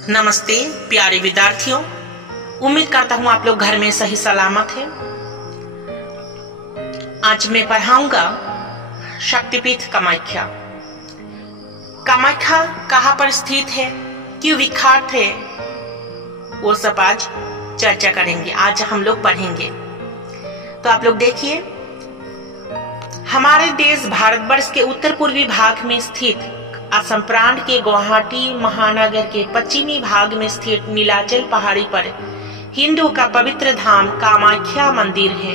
नमस्ते प्यारे विद्यार्थियों, उम्मीद करता हूँ आप लोग घर में सही सलामत हैं। आज मैं पढ़ाऊंगा शक्तिपीठ कामाख्या। कामाख्या कहाँ पर स्थित है, क्यों विख्यात है, वो सब आज चर्चा करेंगे, आज हम लोग पढ़ेंगे। तो आप लोग देखिए, हमारे देश भारतवर्ष के उत्तर पूर्वी भाग में स्थित असम प्रांत के गुवाहाटी महानगर के पश्चिमी भाग में स्थित नीलाचल पहाड़ी पर हिंदू का पवित्र धाम कामाख्या मंदिर है।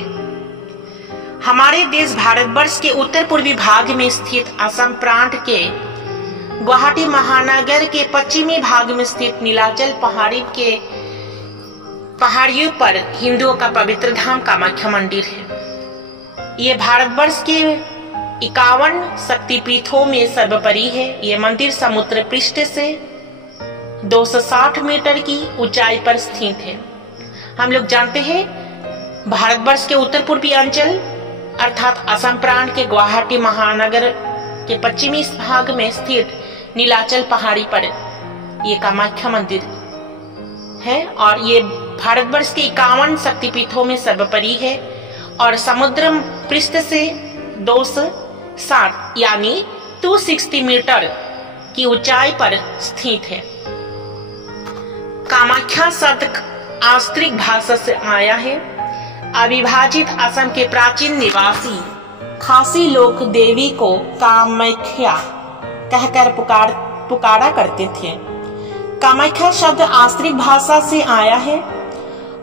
हमारे देश भारतवर्ष के उत्तर पूर्वी भाग में स्थित असम प्रांत के गुवाहाटी महानगर के पश्चिमी भाग में स्थित नीलाचल पहाड़ियों पर हिंदुओं का पवित्र धाम कामाख्या मंदिर है। ये भारतवर्ष के 51 शक्तिपीठों में सर्वोपरि है। ये मंदिर समुद्र पृष्ठ से 260 मीटर की ऊंचाई पर स्थित है। हम लोग जानते हैं भारतवर्ष के उत्तर पूर्वी अंचल अर्थात असम प्रांत के गुवाहाटी महानगर के पश्चिमी भाग में स्थित नीलाचल पहाड़ी पर ये कामाख्या मंदिर है और ये भारतवर्ष के 51 शक्तिपीठों में सर्वोपरि है और समुद्र पृष्ठ से 260 यानी 260 मीटर की ऊंचाई पर स्थित है। कामाख्या शब्द आस्त्रिक भाषा से आया है। अविभाजित असम के प्राचीन निवासी खासी लोग देवी को कामाख्या कहकर पुकारा करते थे। कामाख्या शब्द आस्त्रिक भाषा से आया है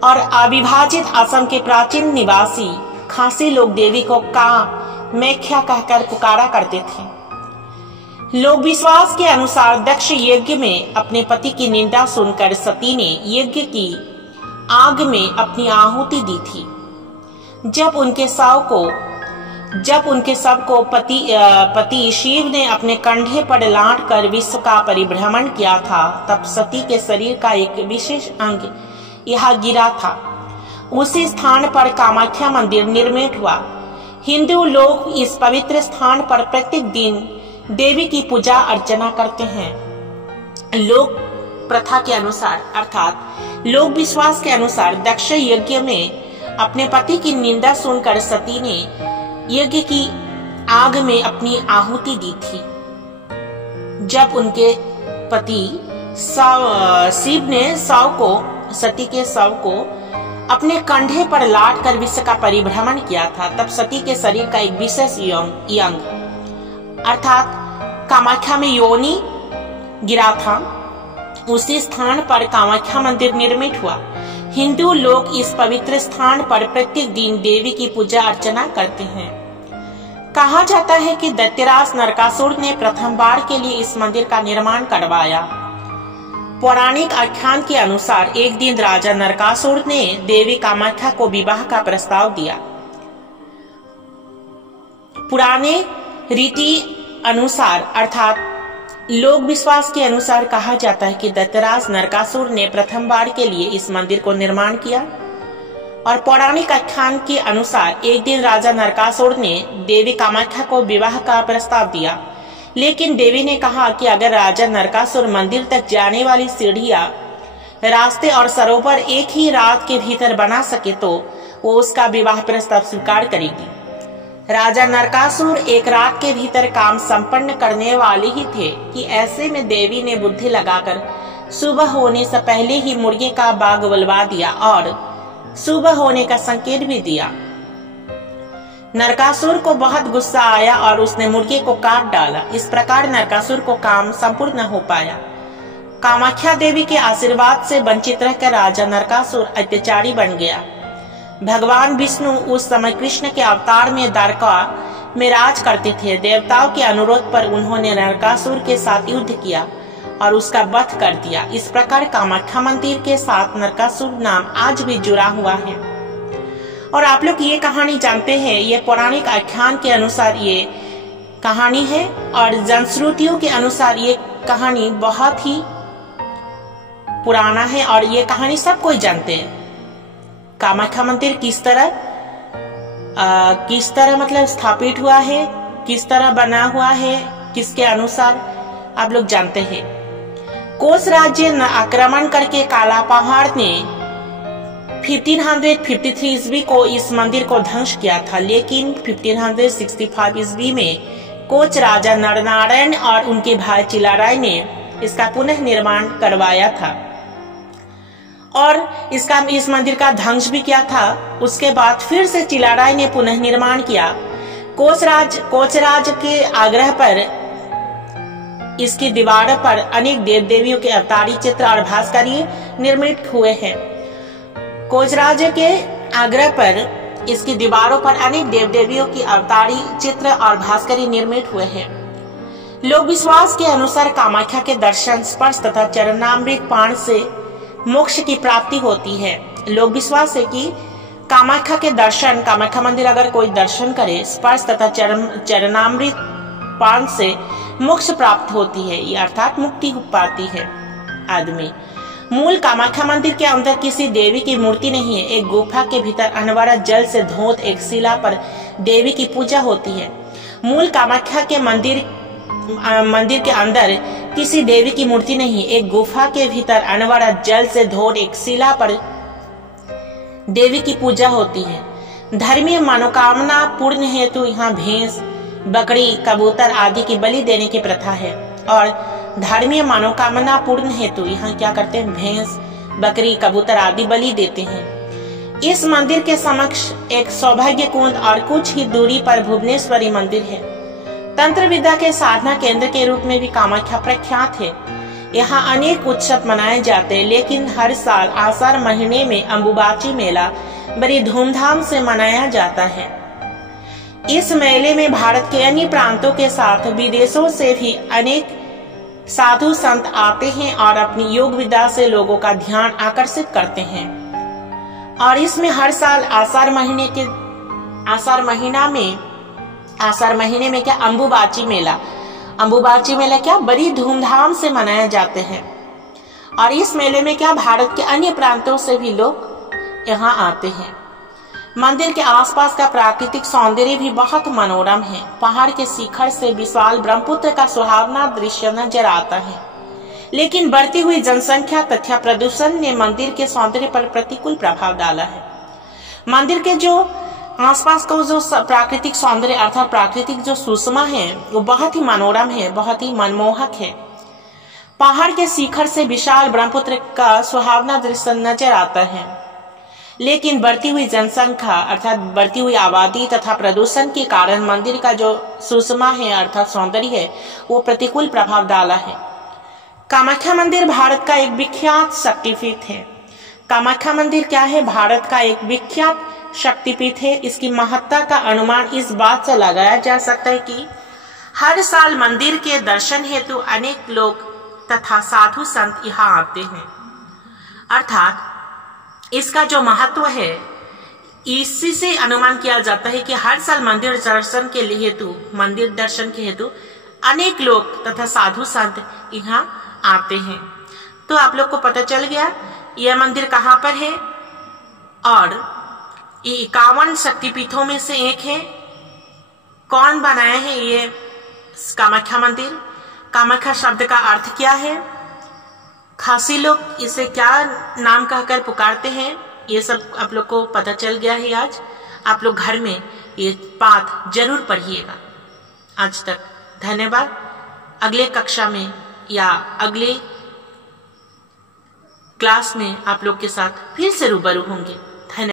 और अविभाजित असम के प्राचीन निवासी खासी लोग देवी को कामाख्या कहकर पुकारा करते थे। लोक विश्वास के अनुसार दक्ष यज्ञ में अपने पति की निंदा सुनकर सती ने यज्ञ की आग में अपनी आहुति दी थी। जब उनके शव को पति शिव ने अपने कंधे पर लाद कर विश्व का परिभ्रमण किया था, तब सती के शरीर का एक विशेष अंग यहाँ गिरा था। उसी स्थान पर कामाख्या मंदिर निर्मित हुआ। हिंदू लोग इस पवित्र स्थान पर प्रत्येक दिन देवी की पूजा अर्चना करते हैं। लोक प्रथा के अनुसार अर्थात लोक विश्वास के अनुसार दक्ष यज्ञ में अपने पति की निंदा सुनकर सती ने यज्ञ की आग में अपनी आहुति दी थी। जब उनके पति शिव ने सती के शव को अपने कंधे पर लाद कर विश्व का परिभ्रमण किया था, तब सती के शरीर का एक विशेष अंग अर्थात कामाख्या में योनि गिरा था। उसी स्थान पर कामाख्या मंदिर निर्मित हुआ। हिंदू लोग इस पवित्र स्थान पर प्रत्येक दिन देवी की पूजा अर्चना करते हैं। कहा जाता है कि दैत्यराज नरकासुर ने प्रथम बार के लिए इस मंदिर का निर्माण करवाया। पौराणिक आख्यान के अनुसार एक दिन राजा नरकासुर ने देवी कामाख्या को विवाह का प्रस्ताव दिया। पुराने रीति अनुसार अर्थात लोक विश्वास के अनुसार कहा जाता है कि दैत्यराज नरकासुर ने प्रथम बार के लिए इस मंदिर को निर्माण किया और पौराणिक आख्यान के अनुसार एक दिन राजा नरकासुर ने देवी कामाख्या को विवाह का प्रस्ताव दिया, लेकिन देवी ने कहा कि अगर राजा नरकासुर मंदिर तक जाने वाली सीढ़ियां, रास्ते और सरोवर एक ही रात के भीतर बना सके तो वो उसका विवाह प्रस्ताव स्वीकार करेगी। राजा नरकासुर एक रात के भीतर काम संपन्न करने वाले ही थे कि ऐसे में देवी ने बुद्धि लगाकर सुबह होने से पहले ही मुर्गे का बाग बुलवा दिया और सुबह होने का संकेत भी दिया। नरकासुर को बहुत गुस्सा आया और उसने मुर्गे को काट डाला। इस प्रकार नरकासुर को काम संपूर्ण न हो पाया। कामाख्या देवी के आशीर्वाद से वंचित रहकर राजा नरकासुर अत्याचारी बन गया। भगवान विष्णु उस समय कृष्ण के अवतार में द्वारका में राज करते थे। देवताओं के अनुरोध पर उन्होंने नरकासुर के साथ युद्ध किया और उसका वध कर दिया। इस प्रकार कामाख्या मंदिर के साथ नरकासुर नाम आज भी जुड़ा हुआ है। और आप लोग ये कहानी जानते हैं, ये पौराणिक आख्यान के अनुसार ये कहानी है और जनश्रुतियों के अनुसार ये कहानी बहुत ही पुराना है और ये कहानी सब कोई जानते हैं। कामाख्या मंदिर किस तरह मतलब स्थापित हुआ है, किस तरह बना हुआ है, किसके अनुसार आप लोग जानते हैं। कोस राज्य ने आक्रमण करके काला पहाड़ ने 1553 ईस्वी को इस मंदिर को ध्वंस किया था, लेकिन 1565 ईस्वी में कोच राजा नरनारायण और उनके भाई चिलाराय ने इसका पुनः निर्माण करवाया था और इस मंदिर का ध्वंस भी किया था। उसके बाद फिर से चिलाराय ने पुनः निर्माण किया। कोचराज के आग्रह पर इसकी दीवारों पर अनेक देव देवियों के अवतारी चित्र और भास्करी निर्मित हुए हैं। कोचराज के आग्रह पर इसकी दीवारों पर अनेक देव देवियों की अवतारी चित्र और भास्करी निर्मित हुए हैं। लोक विश्वास के अनुसार कामाख्या के दर्शन, स्पर्श तथा चरणामृत पान से मोक्ष की प्राप्ति होती है। लोक विश्वास है कि कामाख्या के दर्शन, कामाख्या मंदिर अगर कोई दर्शन करे, स्पर्श तथा चरणामृत पान से मोक्ष प्राप्त होती है, ये अर्थात मुक्ति पाती है आदमी। मूल कामाख्या मंदिर के अंदर किसी देवी की मूर्ति नहीं है। एक गुफा के भीतर अनवरत जल से धोत एक शिला पर देवी की पूजा होती है। मूल कामाख्या के मंदिर के अंदर किसी देवी की मूर्ति नहीं। एक गुफा के भीतर अनवरत जल से धोत एक शिला पर देवी की पूजा होती है। धर्मीय मनोकामना पूर्ण हेतु यहाँ भैंस, बकरी, कबूतर आदि की बलि देने की प्रथा है और धर्मीय मनोकामना पूर्ण हेतु यहाँ क्या करते हैं, भैंस, बकरी, कबूतर आदि बलि देते हैं। इस मंदिर के समक्ष एक सौभाग्य कुंड और कुछ ही दूरी पर भुवनेश्वरी मंदिर है। तंत्र विद्या के साधना केंद्र के रूप में भी कामाख्या प्रख्यात है। यहाँ अनेक उत्सव मनाए जाते हैं, लेकिन हर साल आषाढ़ महीने में अम्बुबाची मेला बड़ी धूमधाम से मनाया जाता है। इस मेले में भारत के अन्य प्रांतों के साथ विदेशों से भी अनेक साधु संत आते हैं और अपनी योग विद्या से लोगों का ध्यान आकर्षित करते हैं। और इसमें हर साल आषाढ़ महीने में क्या अम्बुबाची मेला क्या बड़ी धूमधाम से मनाया जाते हैं। और इस मेले में क्या भारत के अन्य प्रांतों से भी लोग यहाँ आते हैं। मंदिर के आसपास का प्राकृतिक सौंदर्य भी बहुत मनोरम है। पहाड़ के शिखर से विशाल ब्रह्मपुत्र का सुहावना दृश्य नजर आता है, लेकिन बढ़ती हुई जनसंख्या तथा प्रदूषण ने मंदिर के सौंदर्य पर प्रतिकूल प्रभाव डाला है। मंदिर के जो आसपास का जो प्राकृतिक सौंदर्य अर्थात प्राकृतिक जो सुषमा है वो बहुत ही मनोरम है, बहुत ही मनमोहक है। पहाड़ के शिखर से विशाल ब्रह्मपुत्र का सुहावना दृश्य नजर आता है, लेकिन बढ़ती हुई जनसंख्या अर्थात बढ़ती हुई आबादी तथा प्रदूषण के कारण मंदिर का जो सुषमा है अर्थात सौंदर्य है वो प्रतिकूल प्रभाव डाला है। कामाख्या मंदिर भारत का एक विख्यात शक्तिपीठ है। कामाख्या मंदिर क्या है, भारत का एक विख्यात शक्तिपीठ है। इसकी महत्ता का अनुमान इस बात से लगाया जा सकता है कि हर साल मंदिर के दर्शन हेतु अनेक लोग तथा साधु संत यहाँ आते हैं। अर्थात इसका जो महत्व है इसी से अनुमान किया जाता है कि हर साल मंदिर दर्शन के हेतु अनेक लोग तथा साधु संत यहाँ आते हैं। तो आप लोग को पता चल गया यह मंदिर कहाँ पर है और ये 51 शक्तिपीठों में से एक है। कौन बनाया है ये कामाख्या मंदिर? कामाख्या शब्द का अर्थ क्या है? खासी लोग इसे क्या नाम कहकर पुकारते हैं, ये सब आप लोग को पता चल गया है। आज आप लोग घर में ये बात जरूर पढ़िएगा। आज तक धन्यवाद। अगले कक्षा में या अगले क्लास में आप लोग के साथ फिर से रूबरू होंगे।